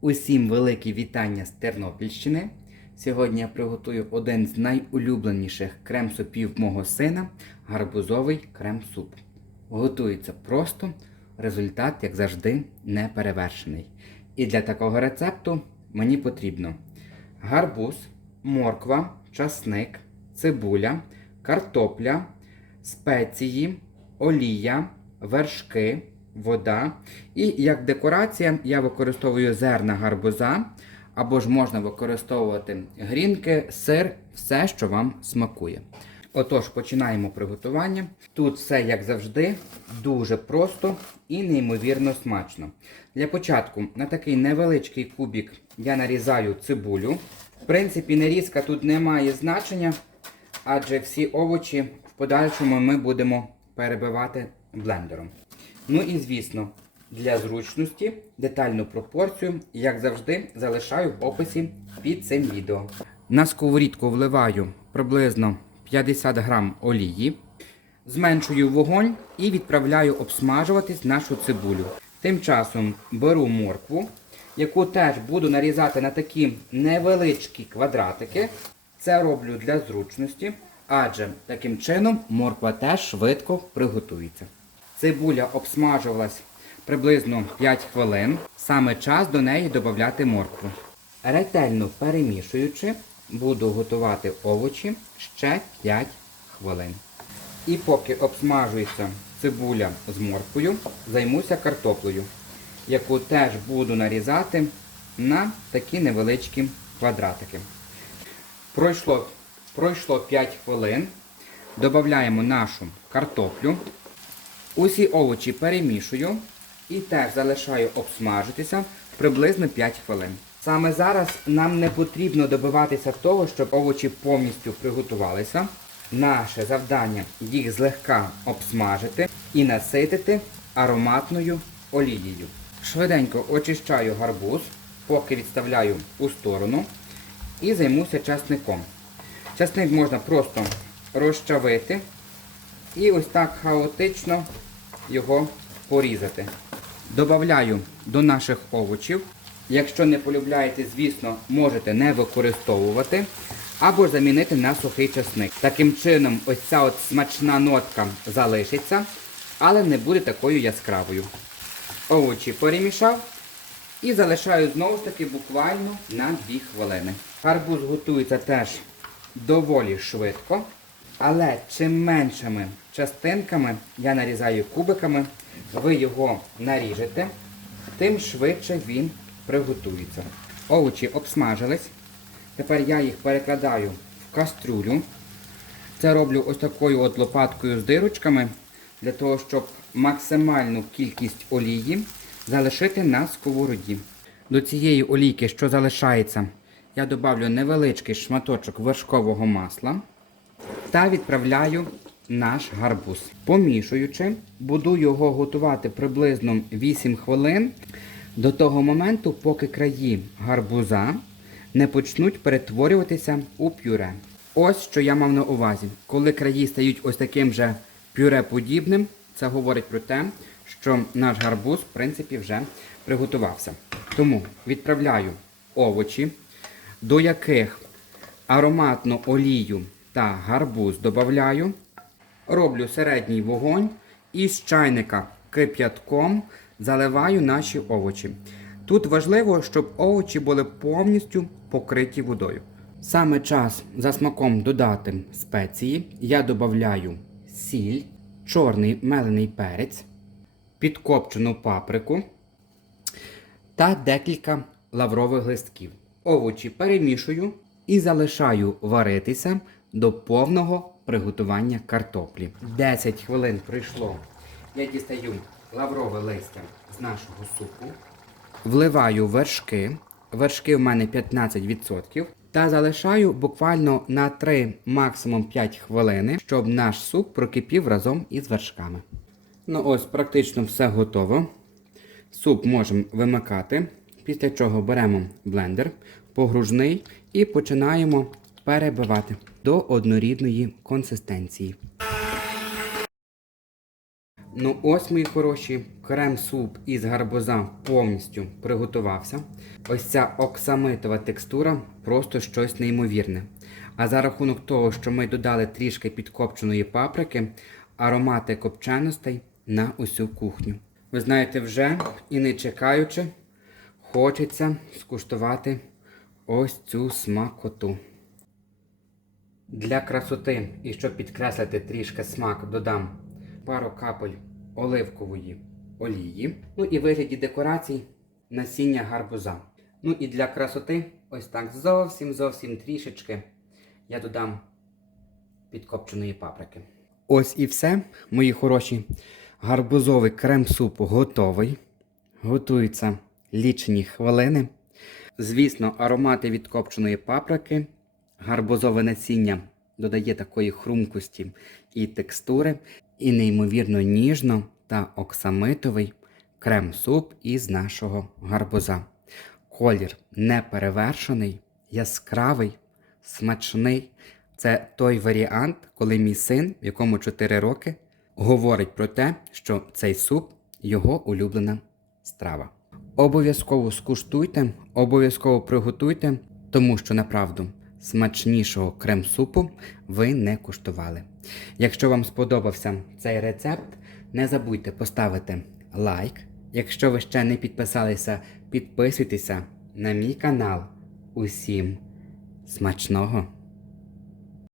Усім велике вітання з Тернопільщини. Сьогодні я приготую один з найулюбленіших крем-супів мого сина гарбузовий крем-суп. Готується просто, результат, як завжди, не перевершений. І для такого рецепту мені потрібно гарбуз, морква, часник, цибуля, картопля, спеції, олія, вершки, вода. І як декорація я використовую зерна гарбуза, або ж можна використовувати грінки, сир, все, що вам смакує. Отож, починаємо приготування. Тут все, як завжди, дуже просто і неймовірно смачно. Для початку на такий невеличкий кубик я нарізаю цибулю. В принципі, нарізка тут не має значення, адже всі овочі в подальшому ми будемо перебивати блендером. Ну і звісно, для зручності детальну пропорцію, як завжди, залишаю в описі під цим відео. На сковорідку вливаю приблизно 50 грам олії, зменшую вогонь і відправляю обсмажуватись нашу цибулю. Тим часом беру моркву, яку теж буду нарізати на такі невеличкі квадратики. Це роблю для зручності, адже таким чином морква теж швидко приготується. Цибуля обсмажувалась приблизно 5 хвилин. Саме час до неї додати моркву. Ретельно перемішуючи, буду готувати овочі ще 5 хвилин. І поки обсмажується цибуля з морквою, займуся картоплею, яку теж буду нарізати на такі невеличкі квадратики. Пройшло, пройшло 5 хвилин. Додаємо нашу картоплю. Усі овочі перемішую і теж залишаю обсмажитися приблизно 5 хвилин. Саме зараз нам не потрібно добиватися того, щоб овочі повністю приготувалися. Наше завдання їх злегка обсмажити і наситити ароматною олією. Швиденько очищаю гарбуз, поки відставляю у сторону і займуся часником. Часник можна просто розчавити і ось так хаотично його порізати. Добавляю до наших овочів. Якщо не полюбляєте, звісно, можете не використовувати або замінити на сухий часник. Таким чином, ось ця от смачна нотка залишиться, але не буде такою яскравою. Овочі перемішав і залишаю знову ж таки буквально на 2 хвилини. Гарбуз готується теж доволі швидко, але чим меншими частинками я нарізаю кубиками, ви його наріжете, тим швидше він приготується. Овочі обсмажились. Тепер я їх перекладаю в кастрюлю. Це роблю ось такою от лопаткою з дирочками, для того, щоб максимальну кількість олії залишити на сковороді. До цієї олійки, що залишається, я додавлю невеличкий шматочок вершкового масла та відправляю наш гарбуз. Помішуючи, буду його готувати приблизно 8 хвилин до того моменту, поки краї гарбуза не почнуть перетворюватися у пюре. Ось що я мав на увазі. Коли краї стають ось таким же пюре-подібним, це говорить про те, що наш гарбуз, в принципі, вже приготувався. Тому відправляю овочі, до яких ароматну олію та гарбуз додаю. Роблю середній вогонь і з чайника кип'ятком заливаю наші овочі. Тут важливо, щоб овочі були повністю покриті водою. Саме час за смаком додати спеції. Я додаю сіль, чорний мелений перець, підкопчену паприку та декілька лаврових листків. Овочі перемішую і залишаю варитися до повного приготування картоплі. 10 хвилин пройшло. Я дістаю лаврове листя з нашого супу. Вливаю вершки. Вершки в мене 15%. Та залишаю буквально на 3, максимум 5 хвилини, щоб наш суп прокипів разом із вершками. Ну ось, практично все готово. Суп можемо вимикати. Після чого беремо блендер, погружний і починаємо перебивати до однорідної консистенції. Ну ось, мої хороші, крем-суп із гарбуза повністю приготувався. Ось ця оксамитова текстура просто щось неймовірне. А за рахунок того, що ми додали трішки підкопченої паприки, аромати копченостей на усю кухню. Ви знаєте, вже і не чекаючи, хочеться скуштувати ось цю смакоту. Для красоти і щоб підкреслити трішки смак, додам пару капель оливкової олії. Ну і вигляді декорацій насіння гарбуза. Ну і для красоти, ось так зовсім зовсім трішечки я додам підкопченої паприки. Ось і все, мої хороші. Гарбузовий крем-суп готовий. Готується лічені хвилини. Звісно, аромати від копченої паприки, гарбузове насіння додає такої хрумкості і текстури, і неймовірно ніжно та оксамитовий крем-суп із нашого гарбуза. Колір неперевершений, яскравий, смачний. Це той варіант, коли мій син, якому 4 роки, говорить про те, що цей суп його улюблена страва. Обов'язково скуштуйте, обов'язково приготуйте, тому що направду смачнішого крем-супу ви не куштували. Якщо вам сподобався цей рецепт, не забудьте поставити лайк. Якщо ви ще не підписалися, підписуйтеся на мій канал. Усім смачного!